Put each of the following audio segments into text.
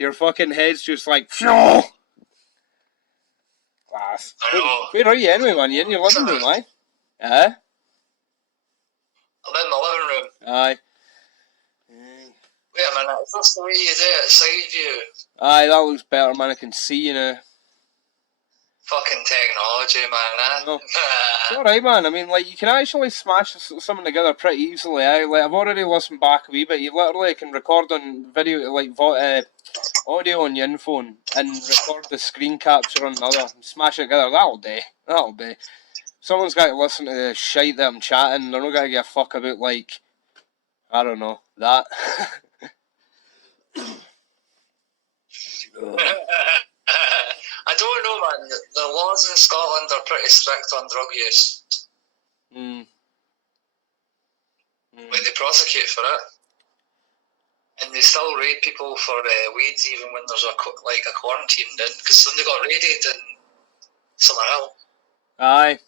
Your fucking head's just like, phew! Class. I know. Where are you anyway, man? You in your living room, aye? I'm in my living room. Aye. Wait a minute, is this the way you do it? Side view? Aye, that looks better, man. I can see you now. Fucking technology, man. No. It's alright, man. I mean, like, you can actually smash something together pretty easily. Like, I've already listened back a wee bit. You literally can record on video, like, audio on your phone and record the screen capture on another and smash it together. That'll do. That'll do. Someone's got to listen to the shite that I'm chatting. They're not going to give a fuck about, like, I don't know, that. I don't know, man. The laws in Scotland are pretty strict on drug use. Like, they prosecute for it. And they still raid people for weed even when there's a quarantine in. Because somebody got raided in Summerhill. Aye.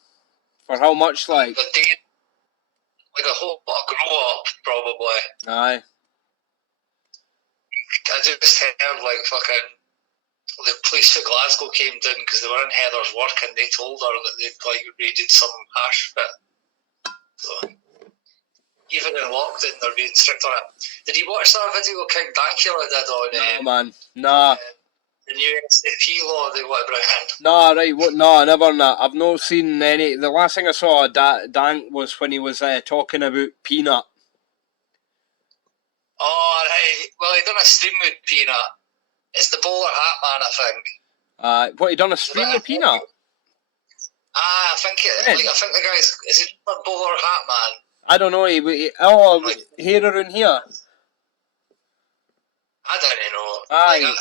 For how much, like? Like a whole grow up, probably. Aye. I just heard, like, fucking... The police at Glasgow came down because they were in Heather's work and they told her that they'd, like, raided some hash pit. So, even in lockdown, they're being strict on it. Did you watch that video Count Dankula did on... No, man. Nah. The new SNP law they want to bring in? Nah, right, what? No, never that. I've not seen any... The last thing I saw of Dank was when he was talking about Peanut. Oh, right. Well, he done a stream with Peanut. It's the bowler hat man, I think. What, he done a stream with Peanut? I think the guy's... Is he the bowler hat man? I don't know, here around here. I don't know. Aye. Like,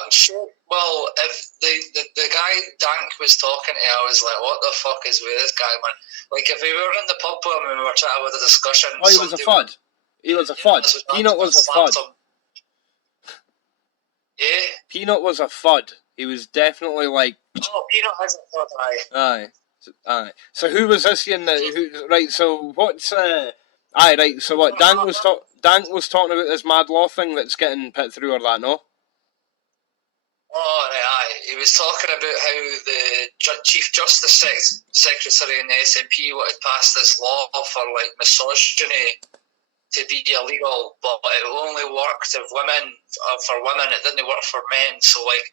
I'm sure... Well, if the guy Dank was talking to, I was like, what the fuck is with this guy, man? Like, if we were in the pub with him and we were chatting with a discussion... Oh, he was a fud. He was a fud. Peanut was a fud. Yeah? Peanut was a fud. He was definitely like... Oh, Peanut is a fud, aye. Aye. So who was this in the... Right, so what's... Aye, right, so what? Dank was talking about this mad law thing that's getting put through or that, no? Oh, aye. He was talking about how the Chief Justice Secretary in the SNP wanted to pass this law for, like, misogyny to be illegal, but it only worked if for women, it didn't work for men. So, like,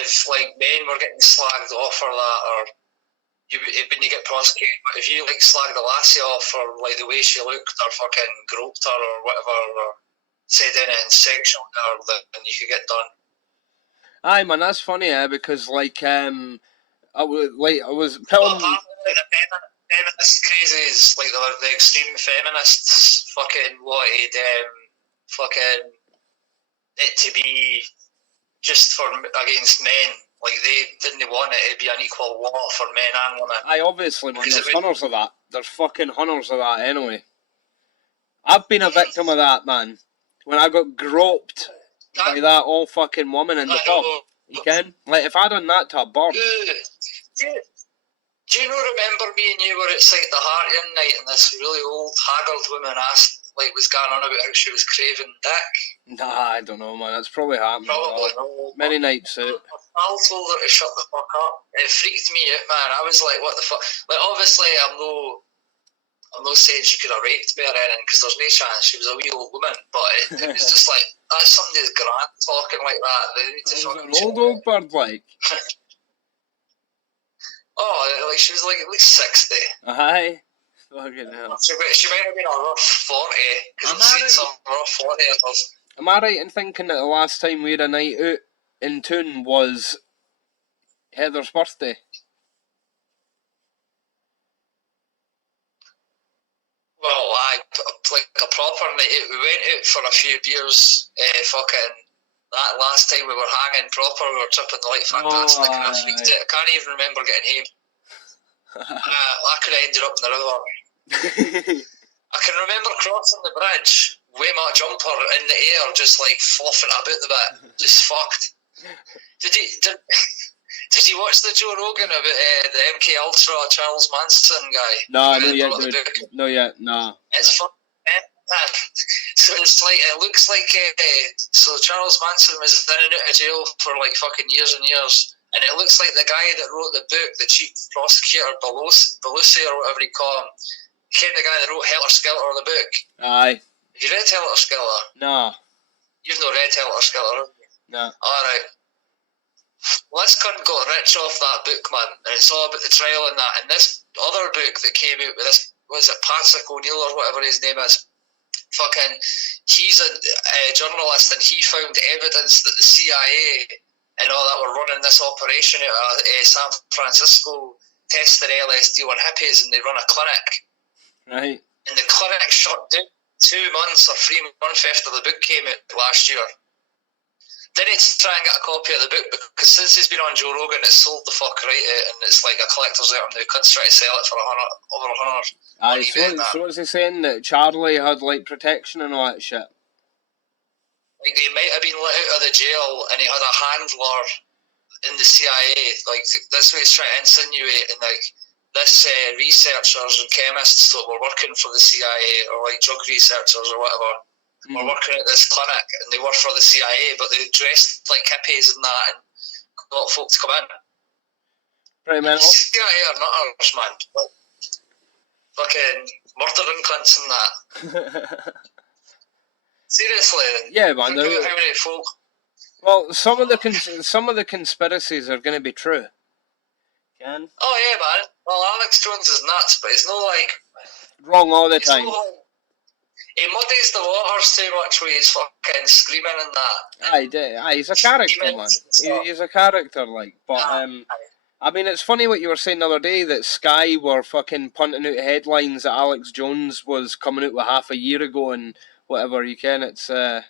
if, like, men were getting slagged off for that, or when you get prosecuted, but if you, like, slagged a lassie off for, like, the way she looked, or fucking groped her, or whatever, or said anything sexual to her, then you could get done. Aye, man, that's funny, because, like, I was telling... Feminist crazies, like the extreme feminists, fucking wanted it to be just for against men. Like, they didn't want it to be an equal law for men and women. Aye, obviously, man. There's hunters of that. There's fucking hunters of that anyway. I've been a victim of that, man. When I got groped by that old fucking woman in the pub. You can? Like, if I'd done that to a bird... Do you not remember me and you were outside the Heartian night and this really old haggard woman was going on about how she was craving dick? Nah, I don't know, man. That's probably happened. Probably not. Many nights out. I told her to shut the fuck up. It freaked me out, man. I was like, what the fuck? Like, obviously, I'm not saying she could have raped me or anything, because there's no chance. She was a wee old woman, but it was just like, that's somebody's grand talking like that. They need to fucking... An old bird, like... Oh, like, she was like at least 60. Aye. Fucking hell. She might have been a rough 40, because I've seen some rough 40-year-olds. Am I right in thinking that the last time we had a night out in town was Heather's birthday? Well, like a proper night out. We went out for a few beers, that last time we were hanging proper, we were tripping the light fantastic, and I freaked out. I can't even remember getting home. I could have ended up in the river. I can remember crossing the bridge with my jumper in the air, just like fluffing about the bit, just fucked. Did you watch the Joe Rogan about the MK Ultra Charles Manson guy? No, not yet, dude. No, yet, no. It's fun. So So it's like, it looks like, so Charles Manson was in and out of jail for like fucking years and years, and it looks like the guy that wrote the book, the chief prosecutor, Belusi or whatever you call him, became the guy that wrote Helter Skelter, the book. Aye. Have you read Helter Skelter? No. You've not read Helter Skelter, have you? No. Alright. Well, this cunt got rich off that book, man, and it's all about the trial and that. And this other book that came out with this, was it Patrick O'Neill or whatever his name is? Fucking, he's a journalist, and he found evidence that the CIA and all that were running this operation out of San Francisco, testing LSD on hippies, and they run a clinic. Right. And the clinic shut down 2 months or 3 months after the book came out last year. Then he'd try and get a copy of the book, because since he's been on Joe Rogan, it's sold the fuck right out, and it's like a collector's item. They could try to sell it for over $100. Aye, so what's he saying, that Charlie had like protection and all that shit? Like, he might have been let out of the jail, and he had a handler in the CIA. Like, this way he's trying to insinuate, and like, this researchers and chemists that were working for the CIA, or like drug researchers or whatever, were working at this clinic, and they work for the CIA, but they dressed like hippies and that, and got folk to come in. Pretty mental. CIA are not ours, man. Like, fucking murdering cunts and that. Seriously. Yeah, man. How many folk? Well, some of the conspiracies are going to be true. Ken? Oh yeah, man. Well, Alex Jones is nuts, but he's not like wrong all the time. He muddies the waters too much with his fucking screaming and that. Aye, he's a character, man. He's a character, like. But I mean, it's funny what you were saying the other day, that Sky were fucking punting out headlines that Alex Jones was coming out with half a year ago and whatever. You can, it's. Like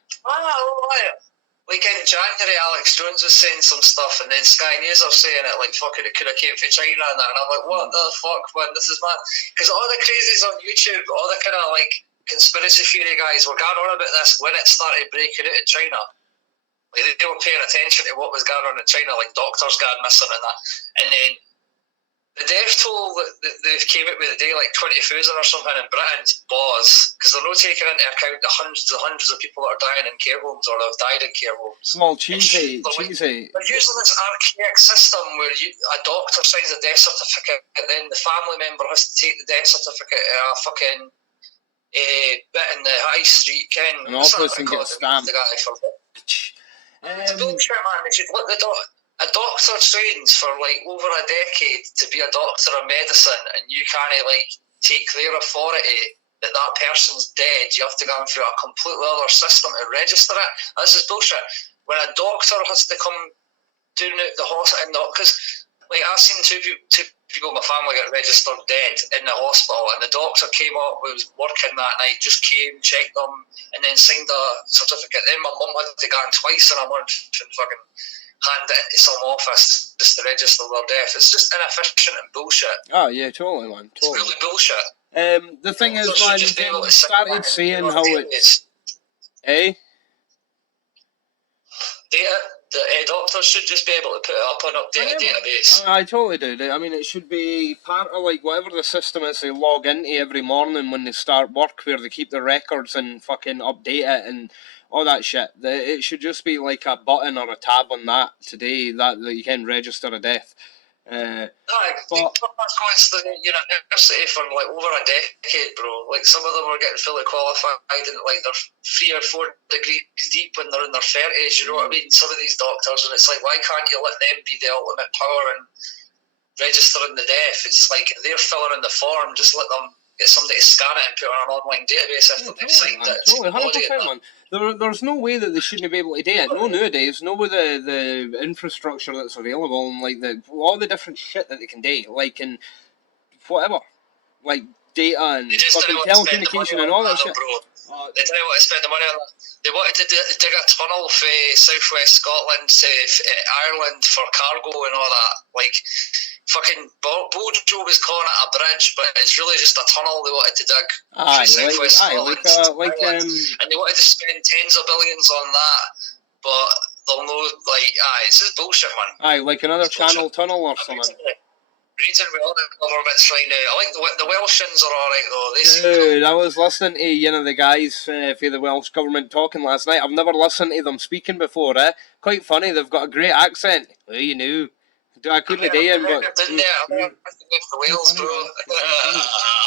in January, Alex Jones was saying some stuff, and then Sky News are saying it like fucking it could have came from China and that, and I'm like, what the fuck, man? This is mad. Because all the crazies on YouTube, all the kind of like conspiracy theory guys were going on about this when it started breaking out in China. Like they were paying attention to what was going on in China, like doctors going missing and that. And then the death toll that they came out with the day, like 20,000 or something in Britain's boss, because they're not taking into account the hundreds of people that are dying in care homes or have died in care homes. Well, cheesy. They're using this archaic system where a doctor signs a death certificate, and then the family member has to take the death certificate a fucking bit in the high street, Ken. An office and get stamped. It's bullshit, man. They should let a doctor trains for like over a decade to be a doctor of medicine, and you can't like take their authority that person's dead. You have to go through a completely other system to register it. This is bullshit. When a doctor has to come down at the hospital, because like I've seen two people in my family get registered dead in the hospital, and the doctor came up, who was working that night, just came, checked them, and then signed a certificate. Then my mum had to go in twice in a month and fucking hand it into some office just to register their death. It's just inefficient and bullshit. Oh yeah, totally, man. Totally. It's really bullshit. The thing is, man, they started saying how it's... Eh? The doctors should just be able to put it up on updated database. I totally do. I mean, it should be part of like whatever the system is they log into every morning when they start work, where they keep the records and fucking update it and all that shit. It should just be like a button or a tab on that today that you can register a death. Constantly, university for like over a decade, bro. Like some of them were getting fully qualified and like they're 3 or 4 degrees deep when they're in their 30s. You know what I mean? Some of these doctors, and it's like, why can't you let them be the ultimate power and registering the death? It's like they're filling in the form. Just let them get somebody to scan it and put it on an online database after they've signed it. Totally, 100%, man. There's no way that they shouldn't be able to do it. No, nowadays, no with the infrastructure that's available and like all the different shit that they can do, like in whatever, like data and fucking telecommunication and all that shit. They didn't want to spend the money on that. They wanted to dig a tunnel from southwest Scotland to Ireland for cargo and all that. Like, fucking Bojo was calling it a bridge, but it's really just a tunnel they wanted to dig from southwest Scotland to Ireland. And they wanted to spend tens of billions on that, but they'll know, like, it's just bullshit, man. Like another channel tunnel or something. reading with other governments right now. I like the Welshans are alright though. They seem cool. Dude, I was listening to one of the guys for the Welsh government talking last night. I've never listened to them speaking before, Quite funny, they've got a great accent. Well, you knew. I couldn't do it, but... Didn't they? For Wales, bro.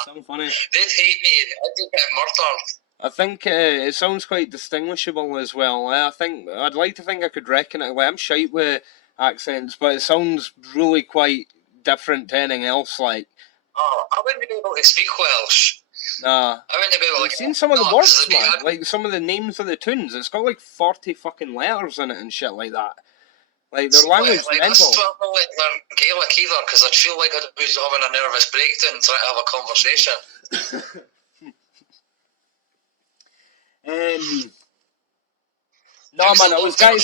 So funny. They'd hate me. I'd get murdered. I think it sounds quite distinguishable as well. I'd like to think I could reckon it. Like, I'm shite with accents, but it sounds really quite different to anything else. Like, oh, I wouldn't be able to speak Welsh. Nah. I wouldn't be able to. I've seen some of the words, man. Like some of the names of the tunes. It's got like 40 fucking letters in it and shit like that. Like their language mental. I don't like learn Gaelic either because I'd feel like I'd be having a nervous breakdown trying to have a conversation. No man, I was going to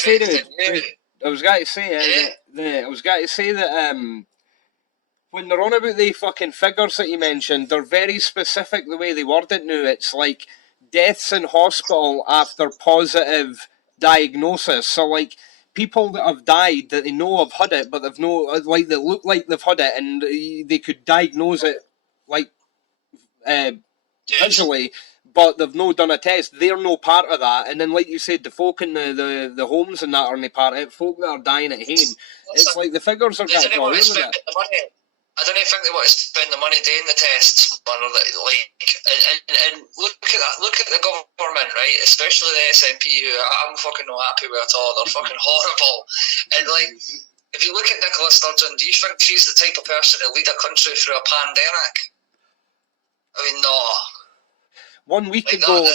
say that when they're on about the fucking figures that you mentioned, they're very specific the way they word it now. It's like deaths in hospital after positive diagnosis. So like people that have died that they know have had it, but they've no like they look like they've had it, and they could diagnose it like visually, but they've no done a test. They're no part of that. And then, like you said, the folk in the homes and that are no part of it. Folk that are dying at home, it's like the figures are getting all over it. I don't even think they want to spend the money doing the tests, man. And look at that. Look at the government, right? Especially the SNP, who I'm fucking not happy with at all. They're fucking horrible. And like, if you look at Nicola Sturgeon, do you think she's the type of person to lead a country through a pandemic? I mean, no. One week ago,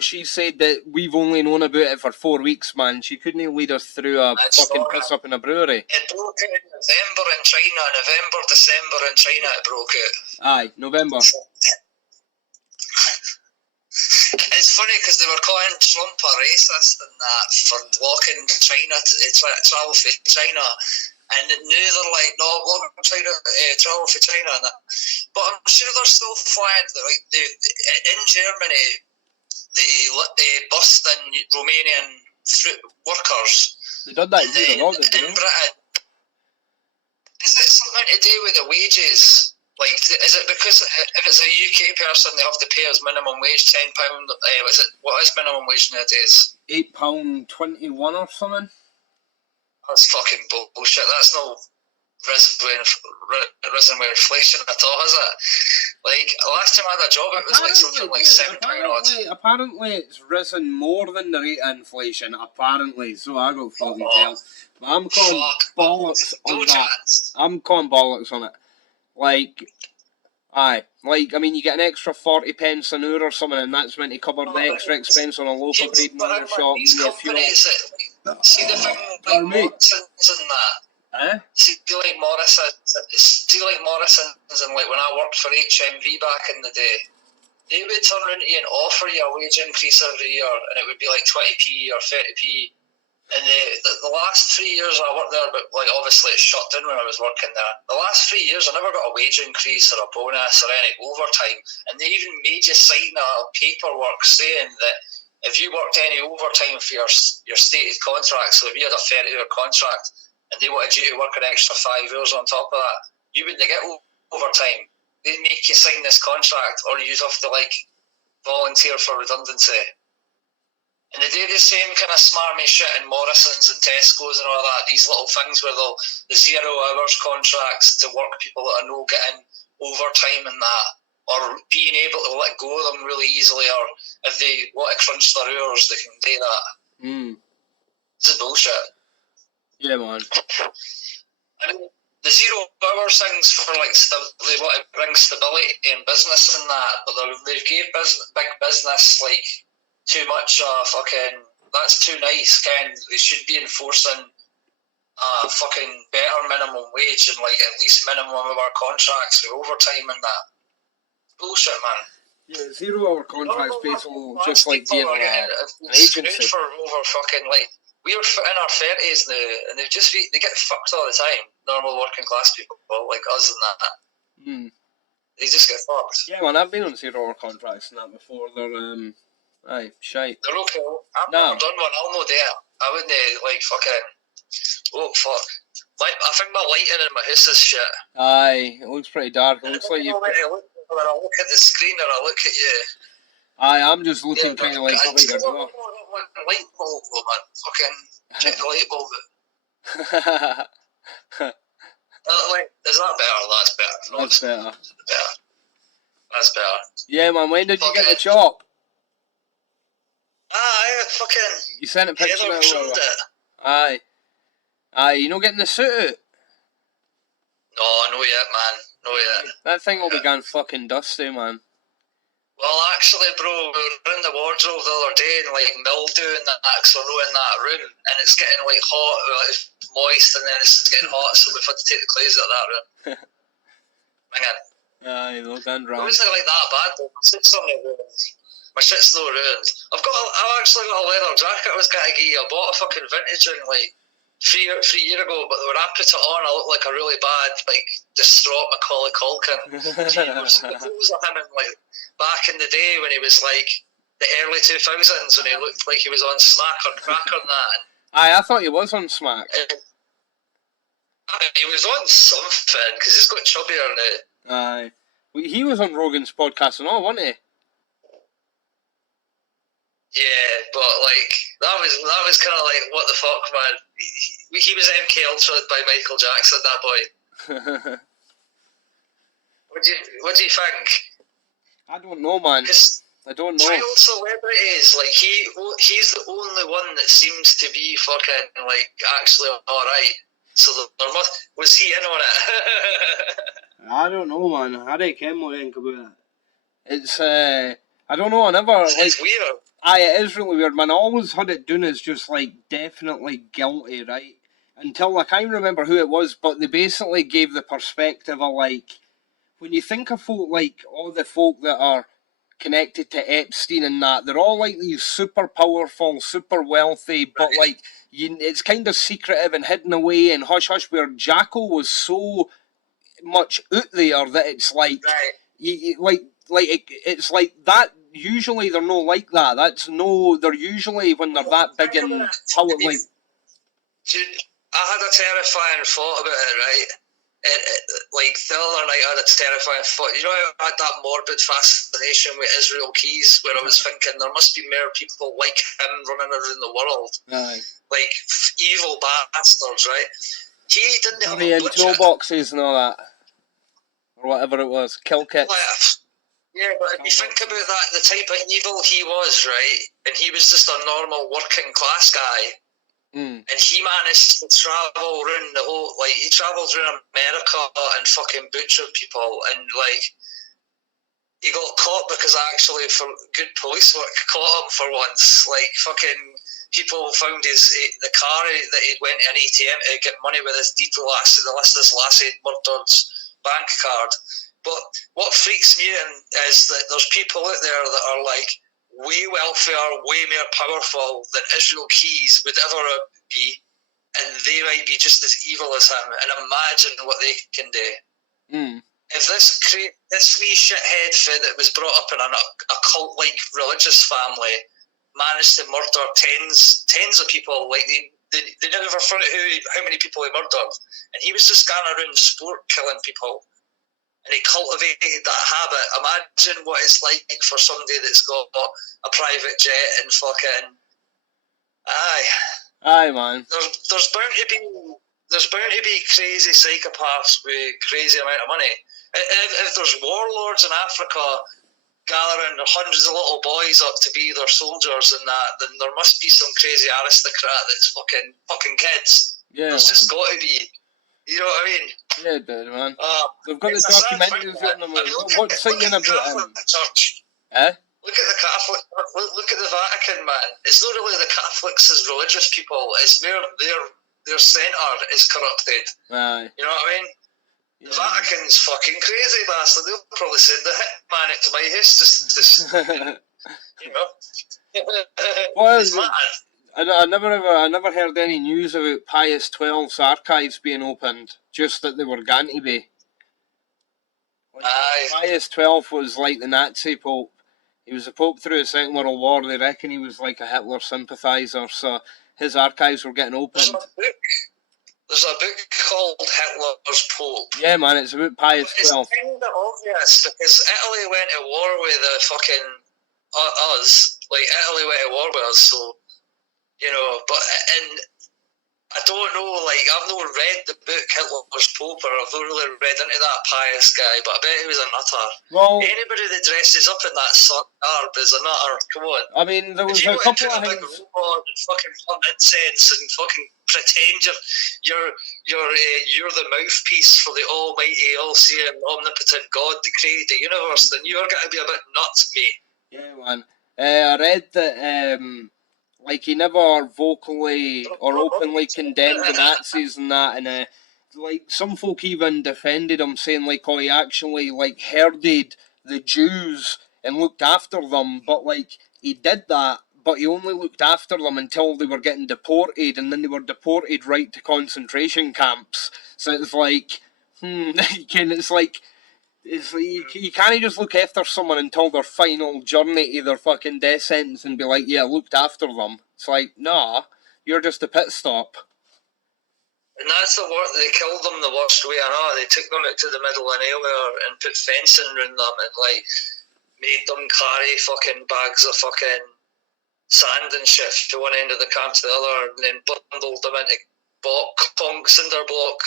she said that we've only known about it for 4 weeks, man. She couldn't lead us through a fucking piss up in a brewery. It broke out in November in China. November, December in China it broke out. Aye, November. It's funny because they were calling Trump a racist and that for blocking China travel for China. And now they're like, no, we're trying to travel for China and that. But I'm sure they're still flying. Like in Germany, they bust in Romanian workers. They did that here a lot, in Britain. Is it something to do with the wages? Like, is it because if it's a UK person, they have to pay as minimum wage £10? What is minimum wage nowadays? £8.21 or something. That's fucking bullshit. That's no risen with inflation at all, is it? Like, last time I had a job, it was like something like £7 odd. Apparently, it's risen more than the rate of inflation, apparently, so I got fucking tell. But I'm calling bollocks on that. I'm calling bollocks on it. Like, aye. Like, I mean, you get an extra 40 pence an hour or something, and that's meant to cover the extra expense on a local bread and other shop and your fuel. See the thing like Morrison's and that? See like Morrison's and like when I worked for HMV back in the day, they would turn around to you and offer you a wage increase every year, and it would be like 20p or 30p. And the last 3 years I worked there, but like obviously it shut down when I was working there. The last 3 years I never got a wage increase or a bonus or any overtime, and they even made you sign a paperwork saying that if you worked any overtime for your stated contract, so if you had a 30-hour contract and they wanted you to work an extra 5 hours on top of that, you wouldn't get overtime. They'd make you sign this contract, or you'd have to like volunteer for redundancy. And they do the same kind of smarmy shit in Morrison's and Tesco's and all that. These little things where the 0 hours contracts to work people that are no getting overtime and that, or being able to let go of them really easily, or if they want to crunch their hours, they can do that. It's bullshit. Yeah, man. I mean, the 0 hours things for like they want to bring stability in business and that, but they've gave big business like too much fucking. That's too nice. They should be enforcing fucking better minimum wage and like at least minimum of our contracts for overtime and that. Bullshit, man. Yeah, 0 hour contracts basically just like being an agency. For over fucking like we're in our 30s now, and they get fucked all the time. Normal working class people like us and that. They just get fucked. Yeah, man, I've been on 0 hour contracts and that before. They're shite. They're okay. I've never done one. I'll no do it. I wouldn't like fucking Oh fuck! I think my lighting in my house is shit. Aye, it looks pretty dark. It looks like you've... When I look at the screen or I look at you. Aye, I'm just looking kind of like up at your door. Light bulb, man. Fucking check the light bulb. Is that better? That's better. That's better. That's better. Yeah, man. When did you get the chop? I fucking... You sent a picture Heather of showed it. Aye. Aye, you not getting the suit out? No, no yet, man. No yet. That thing will be gone fucking dusty, man. Well, actually, bro, we were in the wardrobe the other day and, like, mildew and that, because we're not in that room, and it's getting, like, hot, it's moist, and then it's getting hot, so we've had to take the clothes out of that room. Hang on. Aye, well done, It right. wasn't like that bad, though. My shit's not ruined. I've actually got a leather jacket I was going to get you. I bought a fucking vintage one, like, 3 years ago, but when I put it on, I looked like a really bad, like, distraught Macaulay Culkin. There's photos of him in, like, back in the day when he was, like, the early 2000s, when he looked like he was on Smack or Crack or that. Aye, I thought he was on Smack. He was on something, because he's got chubbier now. Aye. He was on Rogan's podcast and all, wasn't he? Yeah, but like that was kind of like, what the fuck, man. He was MK Ultra by Michael Jackson, that boy. What do you think? I don't know, man. I don't know. Child celebrities, like he's the only one that seems to be fucking like actually all right. So there was he in on it? I don't know, man. I don't care what I think about it. It's I don't know. I never. It's weird. Aye, it is really weird, man. I always had it done as just, like, definitely guilty, right? Until I can't remember who it was, but they basically gave the perspective of, like, when you think of folk, like, all the folk that are connected to Epstein and that, they're all, like, these super powerful, super wealthy, but, like, it's kind of secretive and hidden away and hush-hush, where Jacko was so much out there that it's, like, it's like that. Usually they're no like that. They're usually when they're that big and power, like. I had a terrifying thought about it, right? Like the other night, I had a terrifying thought. You know, I had that morbid fascination with Israel Keys, where I was thinking there must be more people like him running around the world, like evil bastards, right? He didn't have a budget. Boxes and all that, or whatever it was, kill kits. Yeah, but if you think about that, the type of evil he was, right? And he was just a normal working class guy. And he managed to travel around the whole, like, he travelled around America and fucking butchered people. And, like, he got caught because actually, for good police work, caught him for once. Like, fucking people found the car that he'd went to an ATM to get money with his detail last. The list this lassie murdered bank card. But what freaks me out is that there's people out there that are like way wealthier, way more powerful than Israel Keys would ever be, and they might be just as evil as him. And imagine what they can do. If this wee shithead that was brought up in a cult-like religious family managed to murder tens of people, like they never found out how many people he murdered, and he was just going around sport killing people. And he cultivated that habit. Imagine what it's like for somebody that's got a private jet and fucking... Aye, man. There's bound to be crazy psychopaths with crazy amount of money. If there's warlords in Africa gathering hundreds of little boys up to be their soldiers and that, then there must be some crazy aristocrat that's fucking kids. Yeah, there's just got to be. You know what I mean? Yeah, dude, man. They've got the documentaries on them. What's thinking about him? Look at the Catholic. Look at the Vatican, man. It's not really the Catholics as religious people. It's more their centre is corrupted. Aye. You know what I mean? Yeah. The Vatican's fucking crazy, bastard. They'll probably send the hitman out to my house just you know. Well, it's mad. I never heard any news about Pius XII's archives being opened, just that they were going to be. Like, Pius XII was like the Nazi Pope. He was a Pope through the Second World War. They reckon he was like a Hitler sympathiser, so his archives were getting opened. There's a book called Hitler's Pope. Yeah, man, it's about Pius It's XII. kind of obvious because Italy went to war with the fucking us. Like, Italy went to war with us, so, you know, but, and I don't know, like, I've not read the book Hitler's Pope, or I've not really read into that pious guy, but I bet he was a nutter. Well, anybody that dresses up in that sort of garb is a nutter, come on. I mean, there was if you a couple of put a big things. robe on and fucking put incense and fucking pretend you're the mouthpiece for the almighty, all-seeing, omnipotent God that created the universe, then you're going to be a bit nuts, mate. Yeah, man. I read that, like, he never vocally or openly condemned the Nazis and that, and like, some folk even defended him, saying, like, oh, he actually, like, herded the Jews and looked after them, but, like, he did that, but he only looked after them until they were getting deported, and then they were deported right to concentration camps. So it's like, it's like, you can't just look after someone until their final journey to their fucking death sentence and be like, yeah, I looked after them. It's like, nah, you're just a pit stop. And that's the work, they killed them the worst way I know. They took them out to the middle of nowhere and put fencing around them and, like, made them carry fucking bags of fucking sand and shit from one end of the camp to the other, and then bundled them into cinder block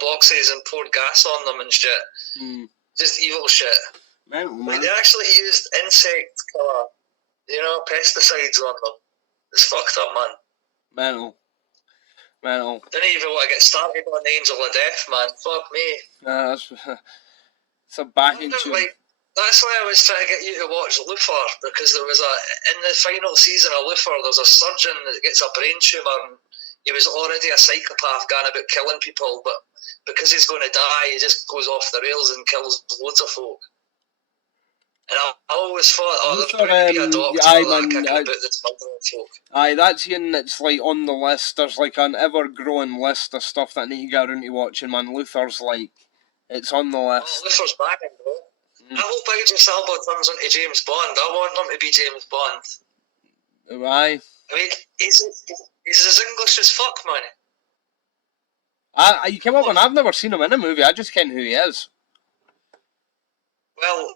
boxes and poured gas on them and shit. Just evil shit. Man. Like, they actually used insect killer, pesticides on them. It's fucked up, man. Mental. Didn't even want to get started on the Angel of Death, man. Fuck me. It's a back in tune. Like, that's why I was trying to get you to watch Luther, because there was in the final season of Luther, there's a surgeon that gets a brain tumour, and he was already a psychopath going about killing people, but because he's going to die, he just goes off the rails and kills loads of folk. And I always thought, there's going to be a doctor about this murdering folk. Aye, that's one that's like on the list. There's like an ever-growing list of stuff that I need to get around to watching, man. Luther's like, it's on the list. Luther's banging, bro. I hope Idris Elba turns into James Bond. I want him to be James Bond. Aye. I mean, he's as English as fuck, man. You came up and I've never seen him in a movie. I just ken who he is. Well,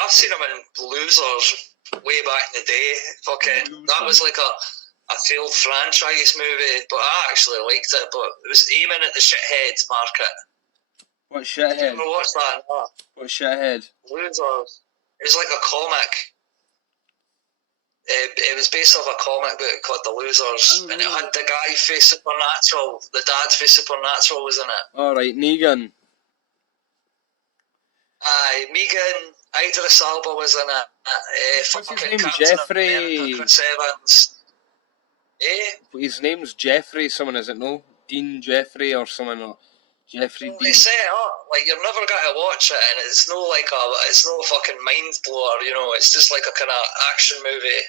I've seen him in Losers way back in the day. Fucking, that was like a failed franchise movie, but I actually liked it. But it was aiming at the shithead market. What shithead? Did you ever watch that? No. What shithead? Losers. It was like a comic. It was based off a comic book called The Losers, and it had the guy for Supernatural, the dad for Supernatural was in it. Alright, Negan. Aye, Megan, Idris Elba was in it. What's his name? Jeffrey. Chris Evans. His name's Jeffrey, someone, is it no? Dean Jeffrey or someone, or Jeffrey Dean. They set it up, like, you're never going to watch it, and it's no fucking mind blower, it's just like a kind of action movie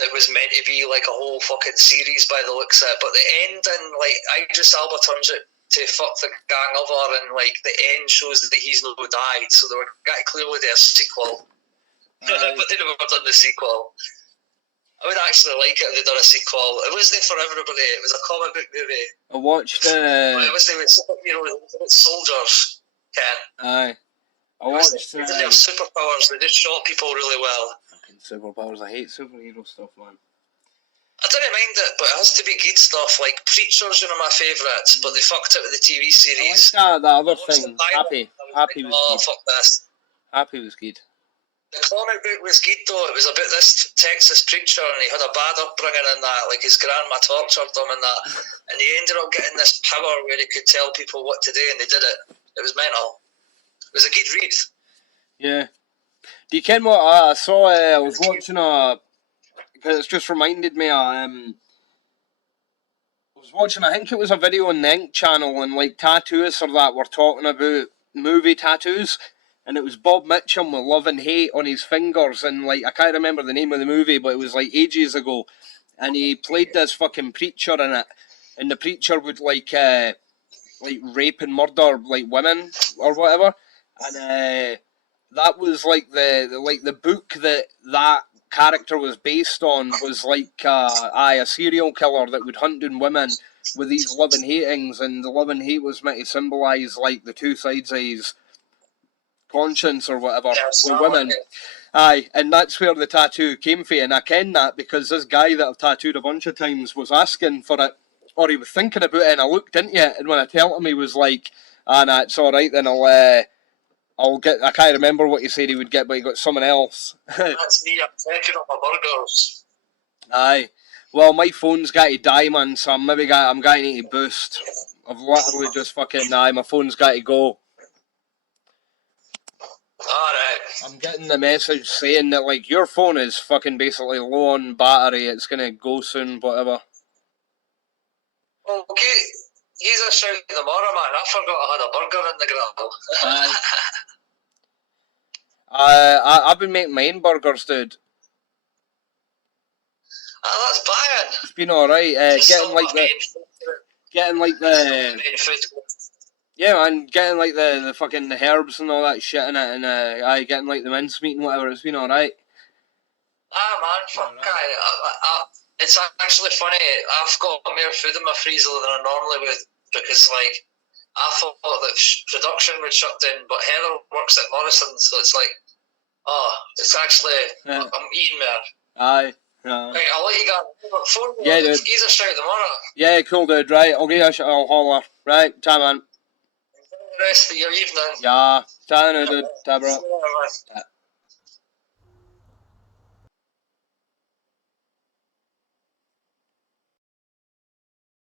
that was meant to be like a whole fucking series by the looks of it, but the ending, like, Idris Elba turns it to fuck the gang over, and like the end shows that he's not died, so they were clearly do a sequel. But they never done the sequel. I would actually like it if they done a sequel. It wasn't for everybody. It was a comic book movie. I watched it was with soldiers, Ken. Aye. I watched they didn't have superpowers, they just shot people really well. Fucking superpowers, I hate superhero stuff, man. I don't mind it, but it has to be good stuff. Like Preacher's one of my favourites, but they fucked it with the TV series. I like that other thing, Happy. Happy was good. Fuck this. Happy was good. The comic book was good though. It was about this Texas preacher, and he had a bad upbringing and that. Like his grandma tortured him and that, and he ended up getting this power where he could tell people what to do, and they did it. It was mental. It was a good read. Yeah. Do you ken what I saw? I was watching because it's just reminded me. I was watching. I think it was a video on the Ink channel, and like tattooists or that were talking about movie tattoos. And it was Bob Mitchum with Love and Hate on his fingers, and like I can't remember the name of the movie, but it was like ages ago. And he played this fucking preacher in it, and the preacher would like rape and murder like women or whatever. And that was like the book that character was based on was like a serial killer that would hunt down women with these love and hatings, and the love and hate was meant to symbolise like the two sides of his conscience or whatever with women. Aye, and that's where the tattoo came from, and I ken that because this guy that I've tattooed a bunch of times was asking for it, or he was thinking about it, and I looked into it, and when I told him, he was like, "Ah, nah, it's all right. Then I'll get." I can't remember what he said he would get, but he got someone else. That's me. I'm checking on my burgers. Aye, well, my phone's got to die, man. So I'm going to need to boost. I've literally just fucking my phone's got to go. Alright. I'm getting the message saying that, like, your phone is fucking basically low on battery, it's gonna go soon, whatever. Okay, he's a shout tomorrow, man. I forgot I had a burger in the grill. I've been making my own burgers, dude. That's banging. It's been alright, getting like the... Yeah, man, getting like the fucking herbs and all that shit in it, and getting like the mincemeat and whatever, it's been alright. Ah, man, fuck, it's actually funny, I've got more food in my freezer than I normally would, because, like, I thought that production would shut down, but Heather works at Morrison, so it's like, it's actually, I'm eating more. Aye. Right, I'll let you go. Phone yeah, dude. He's a shout tomorrow. Yeah, cool, dude, right, I'll give you a shout, I'll holler. Right, ta, man. Enjoy the rest of your evening. Yeah, ta, dude, ta, bro. Ta.